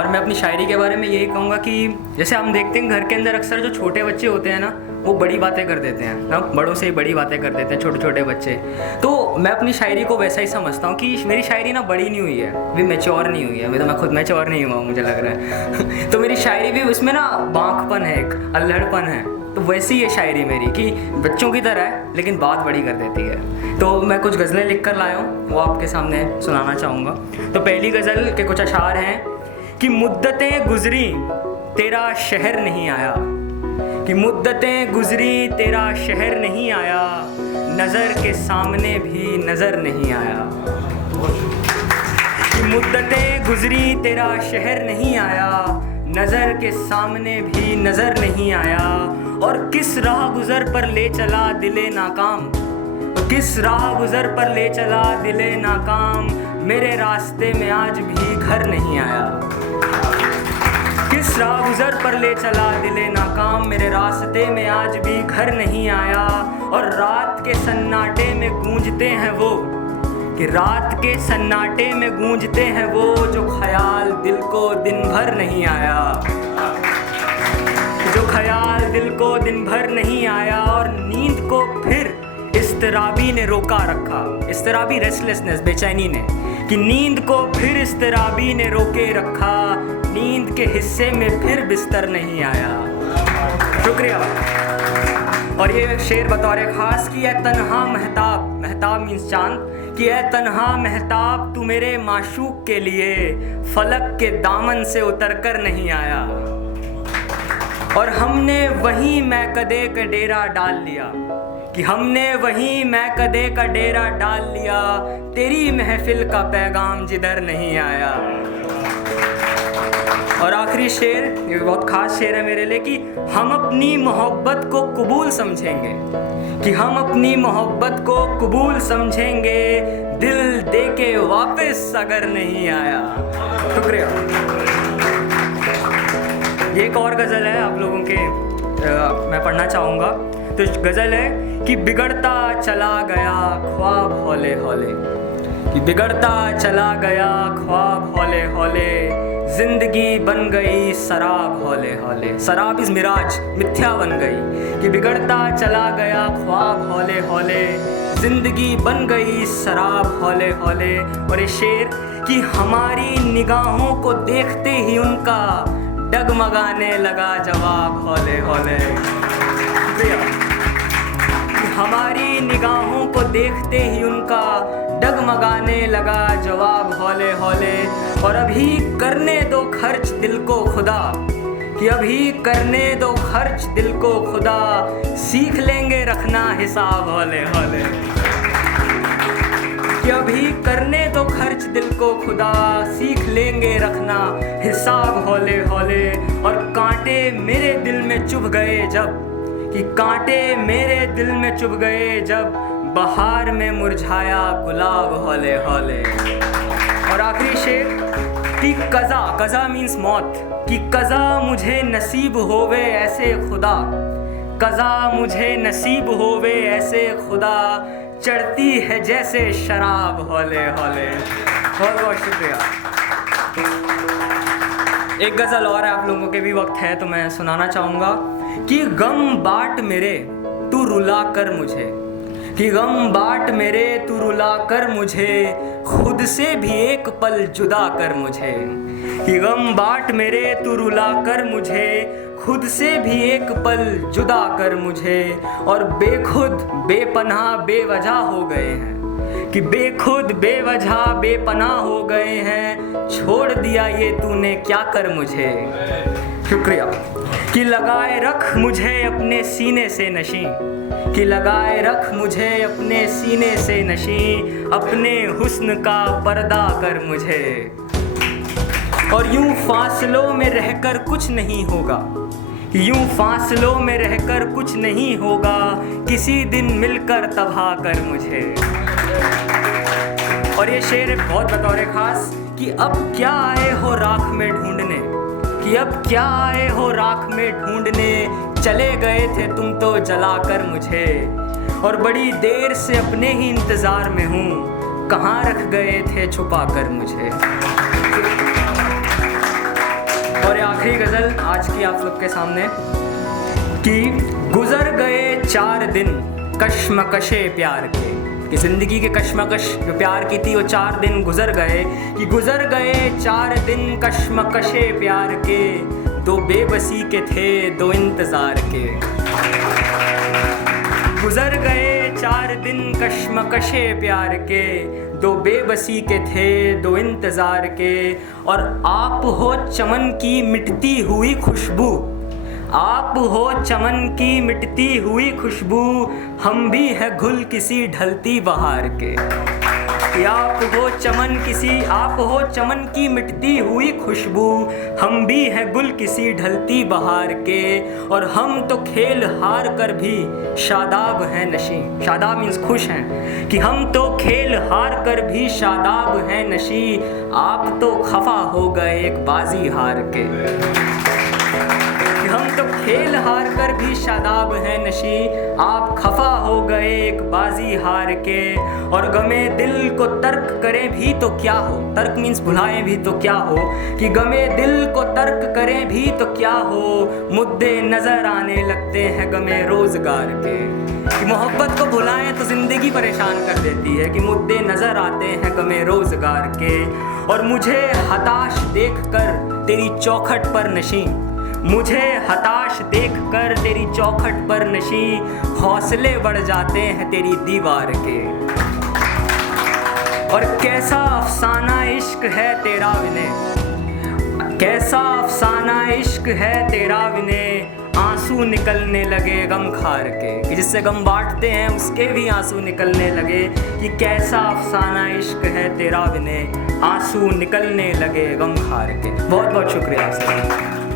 और मैं अपनी शायरी के बारे में यही कहूँगा कि जैसे हम देखते हैं घर के अंदर अक्सर जो छोटे बच्चे होते हैं ना, वो बड़ी बातें कर देते हैं ना, बड़ों से ही बड़ी बातें कर देते हैं छोटे छोटे बच्चे। तो मैं अपनी शायरी को वैसा ही समझता हूँ कि मेरी शायरी ना बड़ी नहीं हुई है, अभी मैच्योर नहीं हुई है, अभी तो मैं खुद मैच्योर नहीं हुआ मुझे लग रहा है। तो मेरी शायरी भी उसमें ना बांकपन है, एक अल्हड़पन है। तो वैसी ये शायरी मेरी कि बच्चों की तरह है लेकिन बात बड़ी कर देती है। तो मैं कुछ गज़लें लिख कर लाया हूँ, वो आपके सामने सुनाना चाहूँगा। तो पहली गज़ल के कुछ अशार हैं कि मुद्दतें गुजरी तेरा शहर नहीं आया, कि मुद्दतें गुजरी तेरा शहर नहीं आया, नज़र के सामने भी नज़र नहीं आया। कि मुद्दतें गुजरी तेरा शहर नहीं आया, नज़र के सामने भी नज़र नहीं आया। और किस राह गुज़र पर ले चला दिले नाकाम, किस राह गुज़र पर ले चला दिले नाकाम, मेरे रास्ते में आज भी घर नहीं आया। किस राह गुज़र पर ले चला दिले नाकाम, मेरे रास्ते में आज भी घर नहीं आया। और रात के सन्नाटे में गूंजते हैं वो, कि रात के सन्नाटे में गूंजते हैं वो, जो ख्याल दिल को दिन भर नहीं आया, जो ख्याल दिल को दिन भर नहीं आया। और नींद को फिर इस्तराबी ने रोका रखा, इस्तराबी रेस्टलेसनेस, बेचैनी ने, कि नींद को फिर इस्तराबी ने रोके रखा, नींद के हिस्से में फिर बिस्तर नहीं आया। शुक्रिया। और ये शेर बतौर खास कि ए तन्हा महताब, महताब मीन्स चांद, कि ए तन्हा महताब तू मेरे माशूक के लिए फलक के दामन से उतर कर नहीं आया। और हमने वहीं मैकदे का डेरा डाल लिया, कि हमने वहीं मैकदे का डेरा डाल लिया, तेरी महफिल का पैगाम जिधर नहीं आया। और आखिरी शेर, ये बहुत खास शेर है मेरे लिए, कि हम अपनी मोहब्बत को कबूल समझेंगे, कि हम अपनी मोहब्बत को कबूल समझेंगे, दिल दे के वापस अगर नहीं आया। शुक्रिया। ये एक और गज़ल है आप लोगों के मैं पढ़ना चाहूँगा। तो गज़ल है कि बिगड़ता चला गया ख्वाब हौले हौले, कि बिगड़ता चला गया ख्वाब हौले हौले, जिंदगी बन गई शराब हौले हौले। शराब इस मिराज, मिथ्या बन गई, कि बिगड़ता चला गया ख्वाब हौले हौले, जिंदगी बन गई शराब हौले हौले। और ये शेर कि हमारी निगाहों को देखते ही उनका डगमगाने लगा जवाब हौले हौले। हमारी निगाहों को देखते ही उनका डगमगाने लगा जवाब हौले हौले। और अभी करने दो खर्च दिल को खुदा, कि अभी करने दो खर्च दिल को खुदा, सीख लेंगे रखना हिसाब हौले हौले। कि अभी करने दो खर्च दिल को खुदा, सीख लेंगे रखना हिसाब हौले हौले। और कांटे मेरे दिल में चुभ गए जब, कि कांटे मेरे दिल में चुभ गए जब, बहार में मुरझाया गुलाब हौले हौले। और आखिरी शेर कि कज़ा, कज़ा मीन्स मौत, कि कज़ा मुझे नसीब होवे ऐसे खुदा, कज़ा मुझे नसीब होवे ऐसे खुदा, चढ़ती है जैसे शराब हौले हौले। बहुत बहुत शुक्रिया। एक गज़ल और है, आप लोगों के भी वक्त है तो मैं सुनाना चाहूँगा कि गम बाट मेरे तू रुला कर मुझे, कि गम बाट मेरे तू रुला कर मुझे, खुद से भी एक पल जुदा कर मुझे। कि गम बाट मेरे तू रुला कर मुझे, खुद से भी एक पल जुदा कर मुझे। और बेखुद बेपनाह बेवजह हो गए हैं, कि बेखुद बेवजह बेपनाह हो गए हैं, छोड़ दिया ये तूने क्या कर मुझे। शुक्रिया। कि लगाए रख मुझे अपने सीने से नशी, कि लगाए रख मुझे अपने सीने से नशी, अपने हुस्न का पर्दा कर मुझे। और यूं फासलों में रहकर कुछ नहीं होगा, यूं फासलों में रहकर कुछ नहीं होगा, किसी दिन मिलकर तबाह कर मुझे। और ये शेर बहुत बतौर खास कि अब क्या आए हो राख में ढूंढने, कि अब क्या आए हो राख में ढूंढने, चले गए थे तुम तो जला कर मुझे। और बड़ी देर से अपने ही इंतज़ार में हूँ, कहाँ रख गए थे छुपा कर मुझे। आखिरी गज़ल आज की आप लोग के सामने कि गुजर गए 4 दिन कश्मकशे प्यार के, कि ज़िंदगी के कश्मकश जो प्यार की थी वो 4 दिन गुजर गए, कि गुजर गए 4 दिन कश्मकशे प्यार के, 2 बेबसी के थे 2 इंतज़ार के। गुजर गए 4 दिन कश्मकशे प्यार के, 2 बेबसी के थे 2 इंतज़ार के। और आप हो चमन की मिटती हुई खुशबू, आप हो चमन की मिटती हुई खुशबू, हम भी है घुल किसी ढलती बहार के। कि आप हो चमन की मिटती हुई खुशबू, हम भी है गुल किसी ढलती बहार के। और हम तो खेल हार कर भी शादाब हैं नशी, शादाब मीन्स खुश हैं, कि हम तो खेल हार कर भी शादाब हैं नशी, आप तो खफा हो गए एक बाजी हार के। हम तो खेल हार कर भी शादाब हैं नशी, आप खफा हो गए एक बाजी हार के। और गमे दिल को तर्क करें भी तो क्या हो, तर्क मीन्स भुलाएं भी तो क्या हो, कि गमे दिल को तर्क करें भी तो क्या हो, मुद्दे नज़र आने लगते हैं गमे रोज़गार के। कि मोहब्बत को भुलाएं तो ज़िंदगी परेशान कर देती है, कि मुद्दे नज़र आते हैं गमे रोज़गार के। और मुझे हताश देख कर तेरी चौखट पर नशी, मुझे हताश देख कर तेरी चौखट पर नशी, हौसले बढ़ जाते हैं तेरी दीवार के। और कैसा अफसाना इश्क है तेरा विनय, कैसा अफसाना इश्क है तेरा विनय, आंसू निकलने लगे गम खार के। कि जिससे गम बांटते हैं उसके भी आंसू निकलने लगे, कि कैसा अफसाना इश्क है तेरा विनय, आंसू निकलने लगे गम खार के। बहुत बहुत शुक्रिया आप सबका।